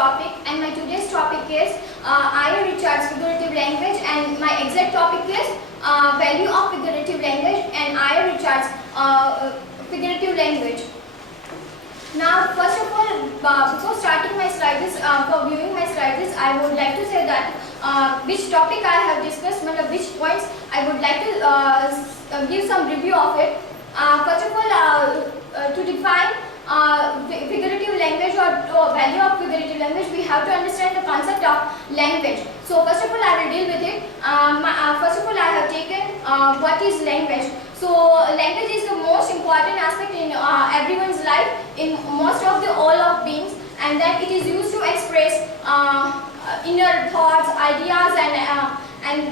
topic, and my today's topic is I.R. Richards figurative language, and my exact topic is value of figurative language and I.R. Richards figurative language. Now, first of all, before starting my slides, for viewing my slides, I would like to say that which topic I have discussed, which points I would like to give some review of it. First of all, to define figurative language or value of figurative language, we have to understand the concept of language. So first of all, I will deal with it. First of all, I have taken what is language. So language is the most important aspect in everyone's life, in most of the all of beings, and then it is used to express inner thoughts, ideas, and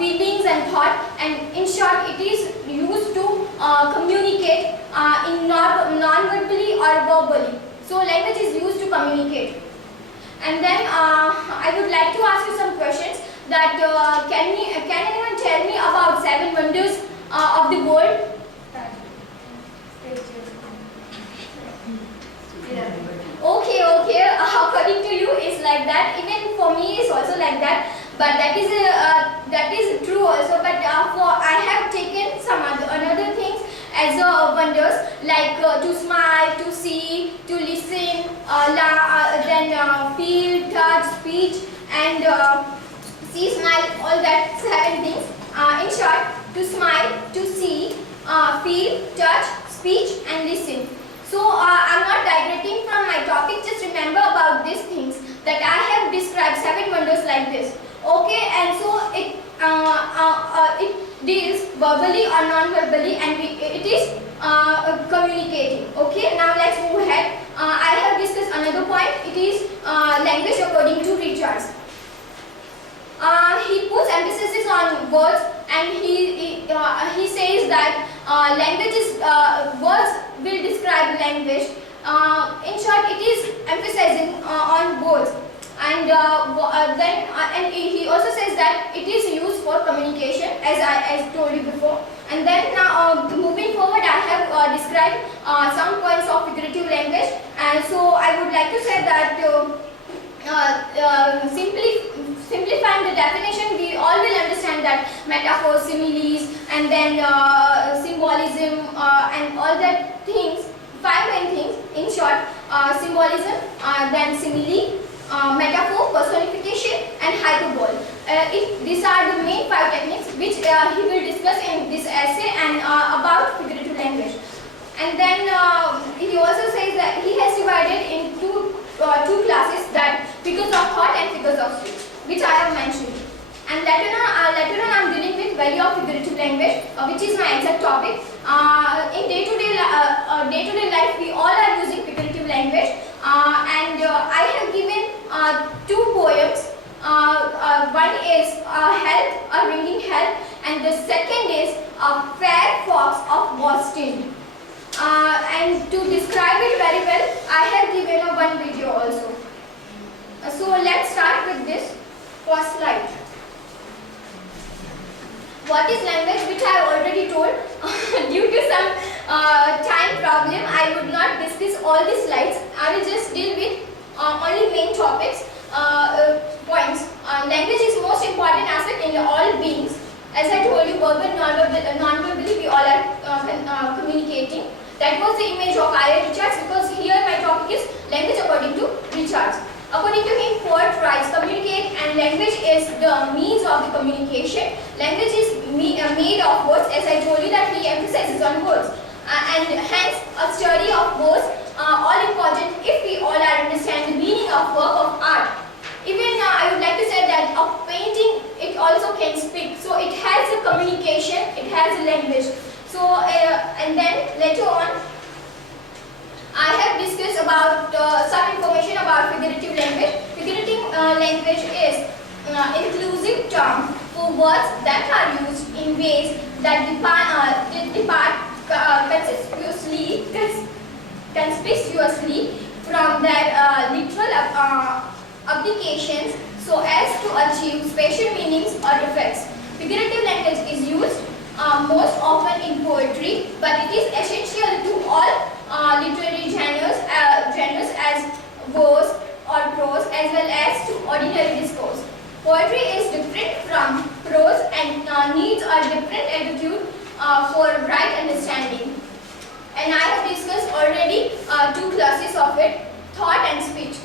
feelings and thought. And in short, it is used to communicate in non-verbally or verbally. So language is used to communicate. And then I would like to ask you some questions. That can anyone tell me about 7 wonders of the world? Okay. According to you, it's like that. Even for me, it's also like that. But that is true also. But I have taken some another things as wonders, like to smile, to see, to listen, then feel, touch, speech, and see, smile. All that 7 things. In short, to smile, to see, feel, touch, speech, and listen. So I'm not digressing from my topic. Just remember about these things that I have described 7 wonders like this. Okay, and so it deals verbally or non-verbally, and it is communicating. Okay, now let's move ahead. I have discussed another point. It is language according to Richards. He puts emphasis on words, and he says that language is words will describe language. In short, it is emphasizing on words, and then he also says that it is used for communication, as I told you before. And then moving forward, I have described some points of figurative language, and so I would like to say that simplifying the definition, we all will understand that metaphors, similes, and then symbolism, and all that things, 5 main things. In short, symbolism, then simile, metaphor, personification, and hyperbole. These are the main 5 techniques which he will discuss in this essay and about figurative language. And then he also says that he has divided into two classes, that figures of thought and figures of speech, which I have mentioned. And later on I'm dealing with value of figurative language, which is my exact topic. In day-to-day life, we all are using figurative language, and I have given 2 poems. One is Health, a ringing health, and the second is Fair Fox of Boston. And to describe it very well, I have given one video also. So let's start with this first slide. What is language, which I have already told. Due to some time problem, I would not discuss all the slides. I will just deal with only main topics, points. Language is most important aspect in all beings. As I told you, verbal, non-verbally, we all are communicating. That was the image of I.R. Richards, because here my topic is language according to Richards. According to him, poet writes, communicate, and language is the means of the communication. Language is made of words, as I told you that he emphasizes on words. And hence, a study of words all important if we all are understand the meaning of work of art. Even I would like to say that a painting, it also can speak. So it has a communication, it has a language. So, and then later on, I have discussed about some information about figurative language. Figurative language is inclusive term for words that are used in ways that depart conspicuously from their literal applications, so as to achieve special meanings or effects. Figurative language is used most often in poetry, but it is essential to all literary genres as verse or prose needs a different attitude for right understanding. And I have discussed already two classes of it, thought and speech.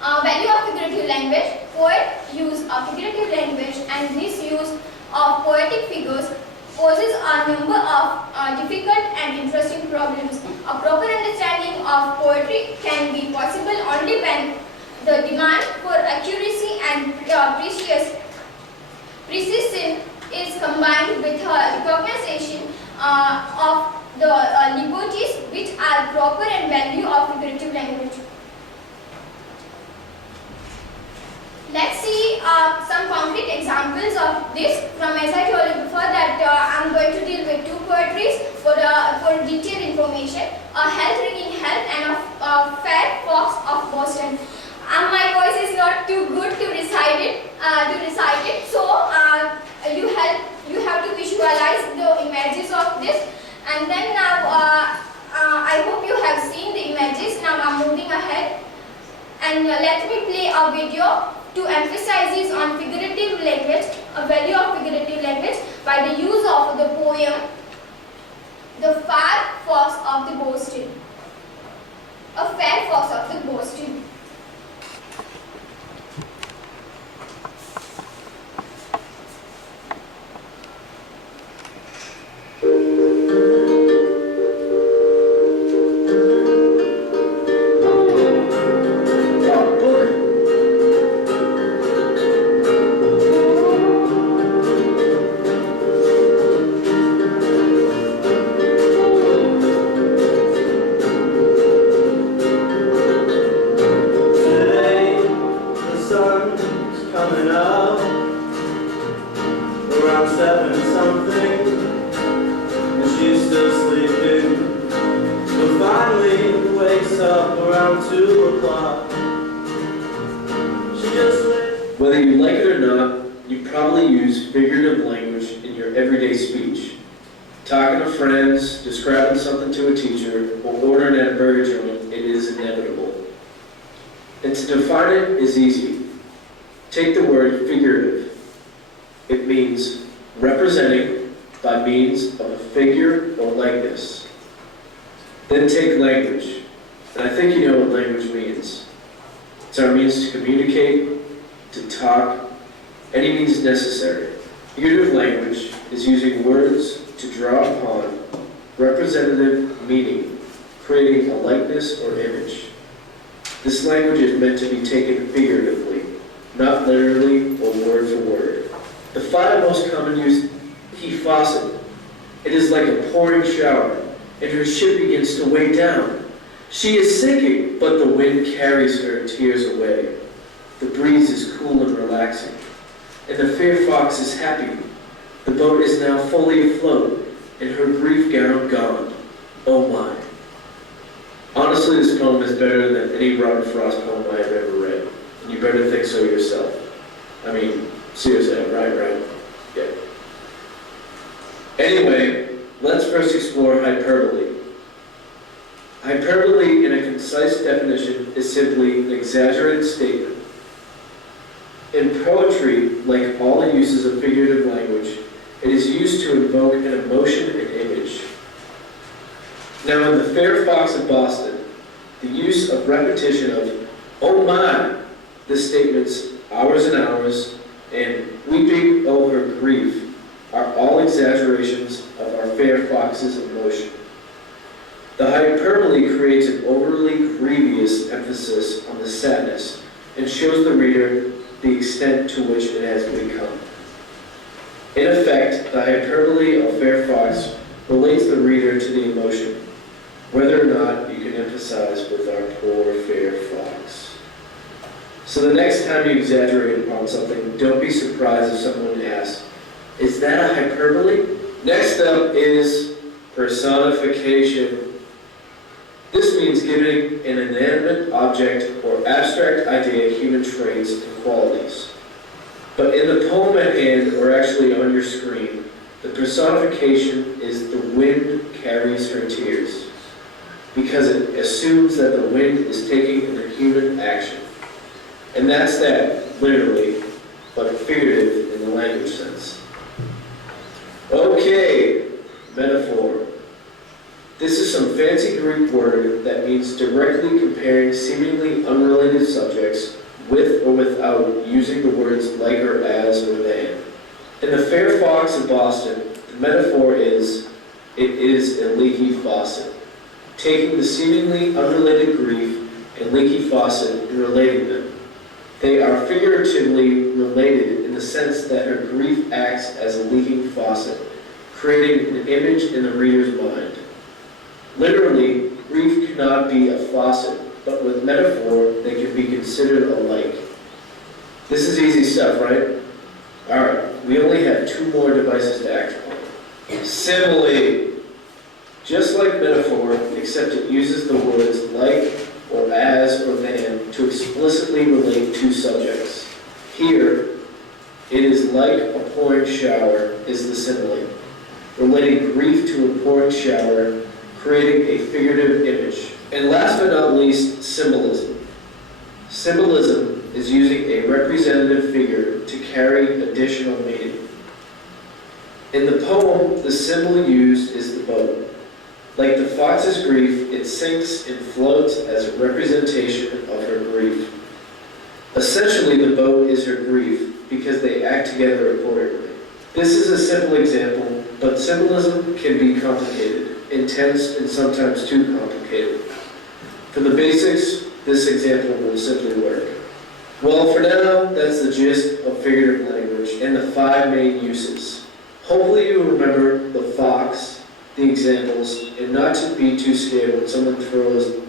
Value of figurative language. Poet use of figurative language and this use of poetic figures poses a number of difficult and interesting problems. A proper understanding of poetry can be possible only when the demand for accuracy and precision is combined with recognition of the liberties which are proper and value of figurative language. Let's see some concrete examples of this. From as I told you before that I'm going to deal with two poetries for detailed information. A health ringing health and a fair fox of Boston. My voice is not too good to recite it. So you have to visualize the images of this. And then now I hope you have seen the images. Now I'm moving ahead. And let me play a video to emphasize on figurative language, a value of figurative language by the use of the poem The Fair Fox of the Boston. A fair fox of the Boston. Whether you like it or not, you probably use figurative language in your everyday speech. Talking to friends, describing something to a teacher, or ordering at a burger joint, it is inevitable. And to define it is easy. Take the word figurative. It means representing by means of a figure or likeness. Then take language. And I think you know what language means. It's our means to communicate, to talk, any means necessary. Figurative language is using words to draw upon representative meaning, creating a likeness or image. This language is meant to be taken figuratively, not literally or word for word. The 5 most common use, he faucet. It is like a pouring shower, and her ship begins to weigh down. She is sinking, but the wind carries her tears away. The breeze is cool and relaxing, and the fair fox is happy. The boat is now fully afloat, and her grief gown gone. Oh my. Honestly, this poem is better than any Robert Frost poem I have ever read, and you better think so yourself. I mean, seriously, right? Yeah. Anyway, let's first explore hyperbole. Hyperbole, in a concise definition, is simply an exaggerated statement. In poetry, like all the uses of figurative language, it is used to invoke an emotion and image. Now, in The Fair Fox of Boston, the use of repetition of, oh my, the statements, hours and hours, and weeping over grief are all exaggerations of our fair fox's emotion. The hyperbole creates an overly grievous emphasis on the sadness and shows the reader the extent to which it has become. In effect, the hyperbole of Fair Fox relates the reader to the emotion, whether or not you can emphasize with our poor fair fox. So the next time you exaggerate upon something, don't be surprised if someone asks, is that a hyperbole? Next up is personification. This means giving an inanimate object or abstract idea human traits and qualities. But in the poem at hand, or actually on your screen, the personification is the wind carries her tears, because it assumes that the wind is taking a human action. And that's that, literally, but figurative in the language sense. Okay, metaphor. This is some fancy Greek word that means directly comparing seemingly unrelated subjects with or without using the words like or as or than. In the Fair Fox of Boston, the metaphor is, it is a leaky faucet. Taking the seemingly unrelated grief and leaky faucet and relating them. They are figuratively related in the sense that her grief acts as a leaking faucet, creating an image in the reader's mind. Literally, grief cannot be a faucet, but with metaphor, they can be considered alike. This is easy stuff, right? Alright, we only have 2 more devices to act upon. Simile. Just like metaphor, except it uses the words like, or as, or than to explicitly relate 2 subjects. Here, it is like a pouring shower is the simile, relating grief to a pouring shower, creating a figurative image. And last but not least, symbolism. Symbolism is using a representative figure to carry additional meaning. In the poem, the symbol used is the boat. Like the fox's grief, it sinks and floats as a representation of her grief. Essentially, the boat is her grief because they act together accordingly. This is a simple example, but symbolism can be complicated, intense, and sometimes too complicated. For the basics, this example will simply work. Well, for now, that's the gist of figurative language and the 5 main uses. Hopefully you remember the fox, the examples, and not to be too scared when someone throws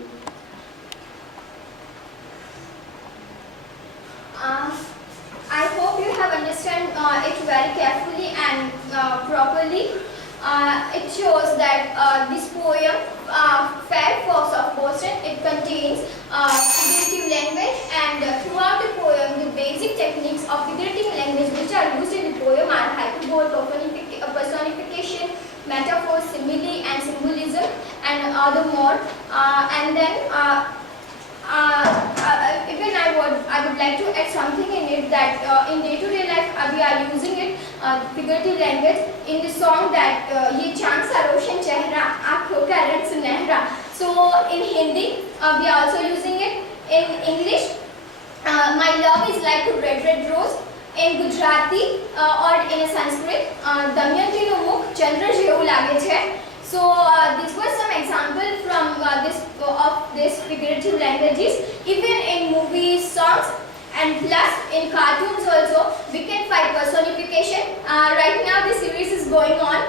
I hope you have understood it very carefully and properly. It shows that this poem, Fair Fox of Boston, it contains figurative language, and throughout the poem, the basic techniques of figurative language which are used in the poem are hyperbole, personification, metaphor, simile, and symbolism, and other more. And then even I would like to add something in it that in day-to-day life we are using it, figurative language, in the song that ये चांद सा रोशन चेहरा आँखों का रंग सुनहरा. So in Hindi we are also using it. In English, my love is like a red red rose. In Gujarati or in Sanskrit, દમયંતીનું મુખ ચંદ્ર જેવું લાગે છે. So these were some examples from this figurative languages. Even in movies, songs, and plus in cartoons also, we can find personification. Right now the series is going on.